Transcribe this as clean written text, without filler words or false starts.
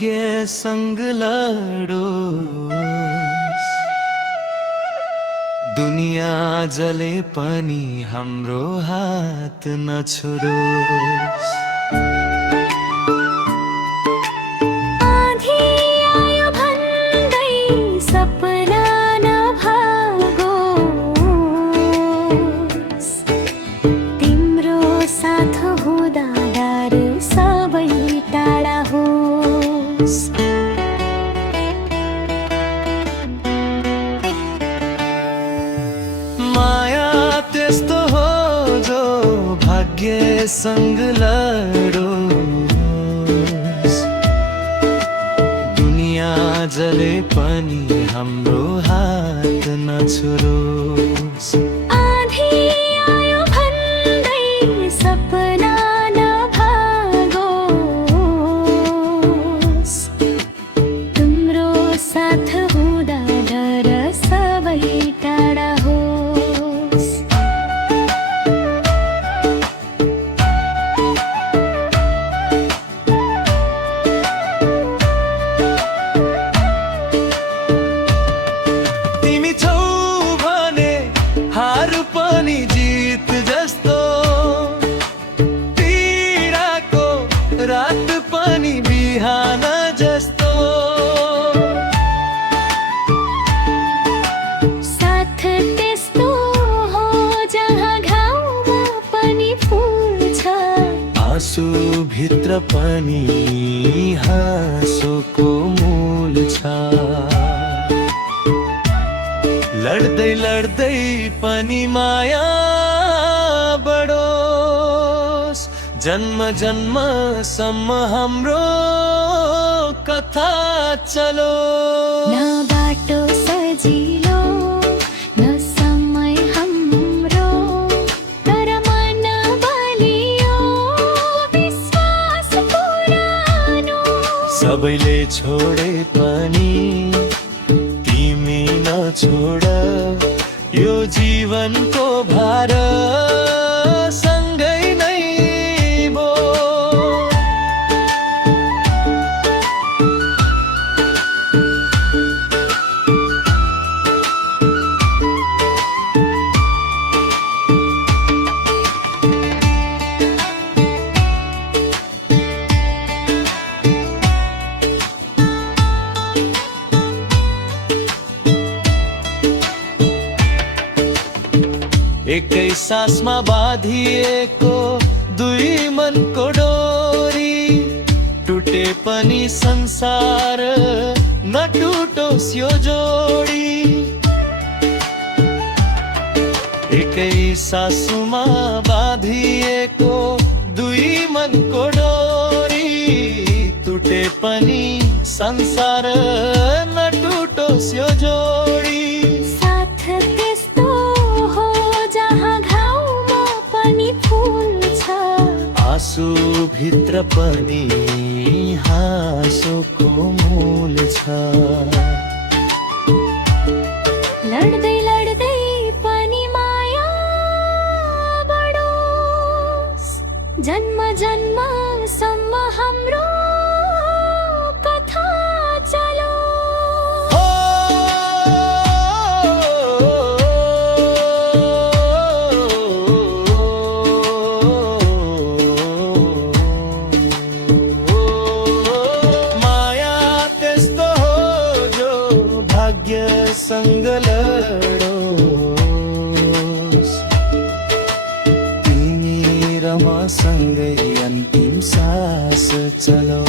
भाग्य संग लडोस्। दुनिया जले पनि हाम्रो हात नछोडोस्। आँधी आयो भन्दै सपना नभागोस्। तिम्रो साथ हुँदा डर सबै टाढा होस्। माया त्यस्तो हो जो भाग्यसँग लडोस्। दुनिया जले पनि हाम्रो हात नछोडोस्। आँधी आयो भन्दै सपना नभागोस्। तिम्रो साथ हुँदा डर सबै टाढा होस्। तिमी छौ भने हार पनि जित जस्तो। पीडाको रात पनि बिहान जस्तो। साथ त्यस्तो हो जहाँ घाउमा पनि फुल्छ। आँसु भित्र पनि हाँसोको मूल छ। लड्दै लड्दै पनि माया बढोस्। जन्म जन्मसम्म हाम्रो कथा चलोस्। न बाटो सजिलो न समय हाम्रो, तर मन बलियो विश्वास पुरानो। सबैले छोडे पनि तिमी नछोड। यो जीवनको भार सँगै नै बोल। एकै सासमा बाँधिएको दुई मनको डोरी। टुटे पनि संसार नटुटोस् यो जोडी। एकै सासुमा बाँधिएको दुई मनको डोरी। टुटे पनि संसार नटुटोस् यो जोडी। साथ त्यस्तो हो जहाँ घाउमा पनि फुल्छ। आँसु भित्र पनि हाँसोको मूल छ। लड्दै लड्दै पनि माया बढोस्। जन्म जन्मसम्म हाम्रो कथा चलोस्। हो, माया त्यस्तो हो जो भाग्यसँग लडोस्। तिमी र मसँगै अन्तिम सास चलो।